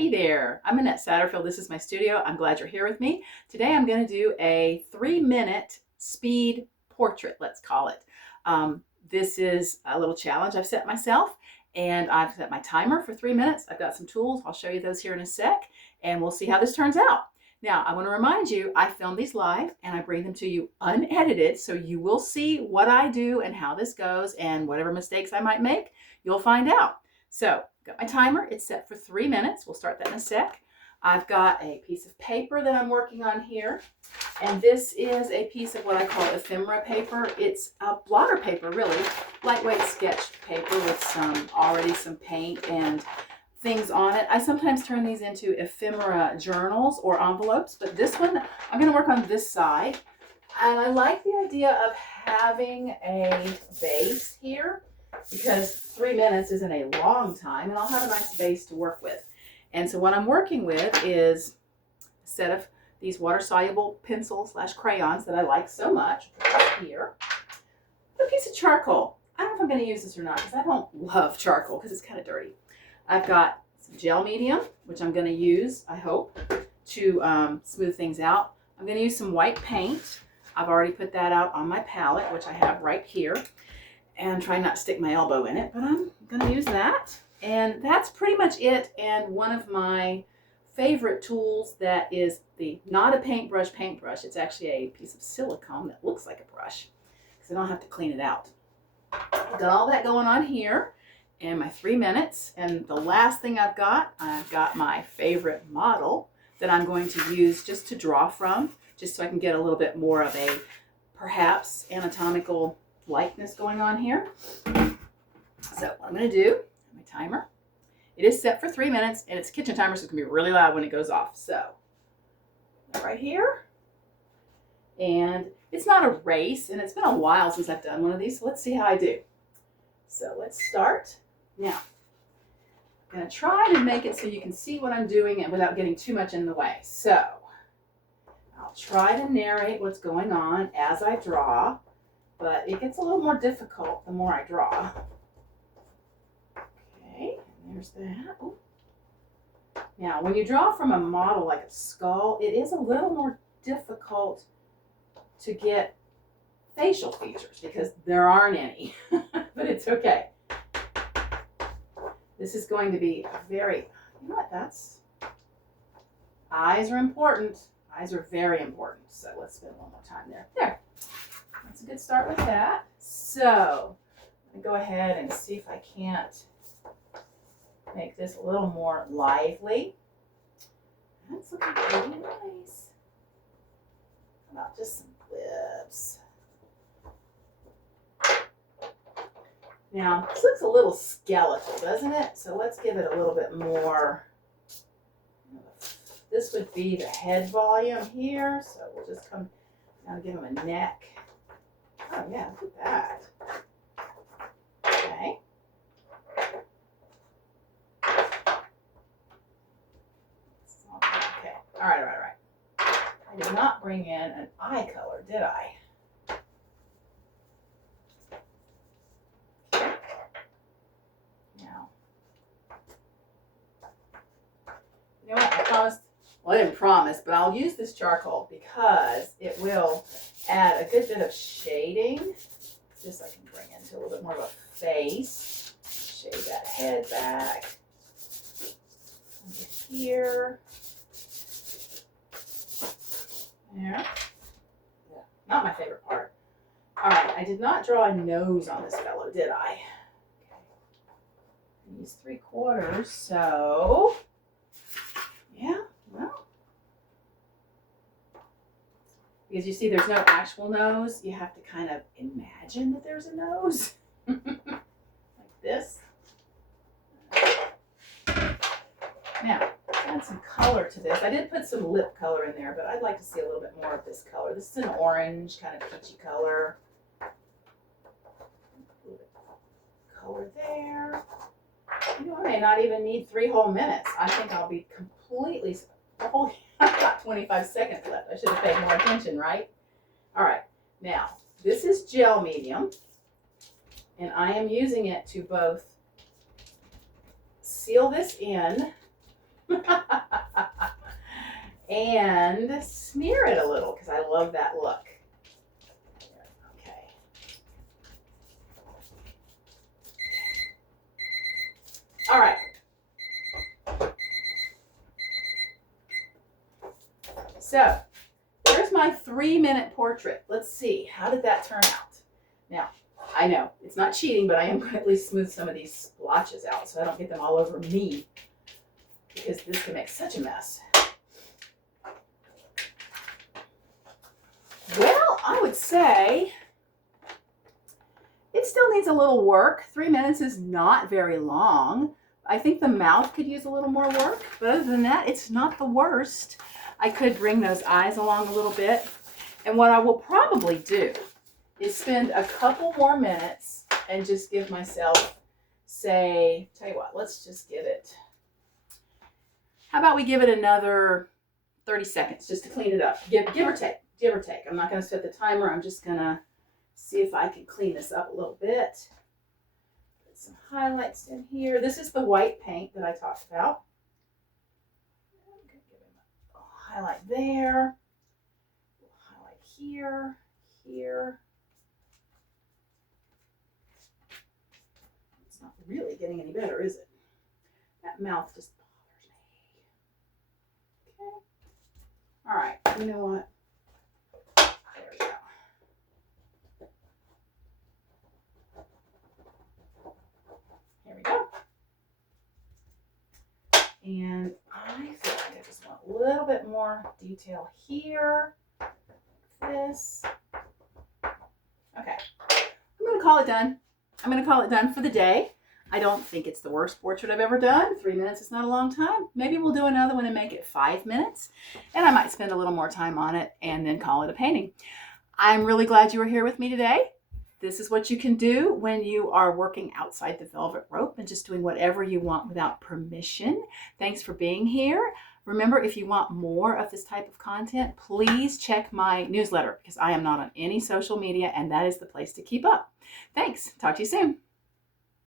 Hey there, I'm Monette Satterfield. This is my studio. I'm glad you're here with me. Today I'm going to do a 3-minute speed portrait, let's call it. This is a little challenge I've set myself, and I've set my timer for 3 minutes. I've got some tools. I'll show you those here in a sec, and we'll see how this turns out. Now, I want to remind you, I film these live and I bring them to you unedited, so you will see what I do and how this goes, and whatever mistakes I might make, you'll find out. So, got my timer. It's set for 3 minutes. We'll start that in a sec. I've got a piece of paper that I'm working on here, and this is a piece of what I call ephemera paper. It's a blotter paper, really, lightweight sketch paper with some paint and things on it. I sometimes turn these into ephemera journals or envelopes, but this one, I'm going to work on this side. And I like the idea of having a base here because 3 minutes isn't a long time, and I'll have a nice base to work with. And so what I'm working with is a set of these water-soluble pencil/crayons that I like so much. Here, a piece of charcoal. I don't know if I'm going to use this or not because I don't love charcoal because it's kind of dirty. I've got some gel medium, which I'm going to use, I hope, to smooth things out. I'm going to use some white paint. I've already put that out on my palette, which I have right here, and try not to stick my elbow in it, but I'm going to use that. And that's pretty much it. And one of my favorite tools that is not a paintbrush, it's actually a piece of silicone that looks like a brush because I don't have to clean it out. Got all that going on here. And my 3 minutes, and the last thing I've got my favorite model that I'm going to use just to draw from, just so I can get a little bit more of a perhaps anatomical likeness going on here. So what I'm going to do, my timer, it is set for 3 minutes, and it's a kitchen timer, so it's going to be really loud when it goes off. So right here, and it's not a race, and it's been a while since I've done one of these, so let's see how I do. So let's start. Now, I'm going to try to make it so you can see what I'm doing and without getting too much in the way. So, I'll try to narrate what's going on as I draw, but it gets a little more difficult the more I draw. Okay, and there's that. Ooh. Now, when you draw from a model like a skull, it is a little more difficult to get facial features because there aren't any, but it's okay. This is going to be very, you know what, eyes are important. Eyes are very important. So let's spend one more time there. There, that's a good start with that. So I'm going to go ahead and see if I can't make this a little more lively. That's looking pretty nice. How about just some lips? Now, this looks a little skeletal, doesn't it? So let's give it a little bit more. This would be the head volume here. So we'll just come down and give him a neck. Oh yeah, look at that. Okay. Okay. All right. I did not bring in an eye color, did I? You know what, I promised, well, I didn't promise, but I'll use this charcoal because it will add a good bit of shading. Just so I can bring into a little bit more of a face. Shade that head back. Here. There. Yeah, not my favorite part. All right, I did not draw a nose on this fellow, did I? Okay. Use 3/4, so... yeah, well, because you see there's no actual nose, you have to kind of imagine that there's a nose, like this. Now, add some color to this. I did put some lip color in there, but I'd like to see a little bit more of this color. This is an orange, kind of peachy color. A little bit of color there. You know, I may not even need 3 whole minutes. I think I'll be completely, oh, I've got 25 seconds left. I should have paid more attention, right? All right, now, this is gel medium, and I am using it to both seal this in And smear it a little because I love that look. Okay. All right. So there's my 3-minute portrait. Let's see, how did that turn out? Now, I know it's not cheating, but I am going to at least smooth some of these splotches out so I don't get them all over me, because this can make such a mess. Well, I would say it still needs a little work. 3 minutes is not very long. I think the mouth could use a little more work, but other than that, it's not the worst. I could bring those eyes along a little bit. And what I will probably do is spend a couple more minutes and just give myself, say, tell you what, let's just give it, how about we give it another 30 seconds just to clean it up, give or take. I'm not going to set the timer. I'm just going to see if I can clean this up a little bit. Put some highlights in here. This is the white paint that I talked about. I'm going to give it a highlight there. Highlight here, here. It's not really getting any better, is it? That mouth just bothers me. Okay. All right. You know what? There we go. Here we go. And I feel like I just want a little bit more detail here. This. Okay. I'm going to call it done. I'm going to call it done for the day. I don't think it's the worst portrait I've ever done. 3 minutes is not a long time. Maybe we'll do another one and make it 5 minutes. And I might spend a little more time on it and then call it a painting. I'm really glad you were here with me today. This is what you can do when you are working outside the velvet rope and just doing whatever you want without permission. Thanks for being here. Remember, if you want more of this type of content, please check my newsletter because I am not on any social media and that is the place to keep up. Thanks. Talk to you soon.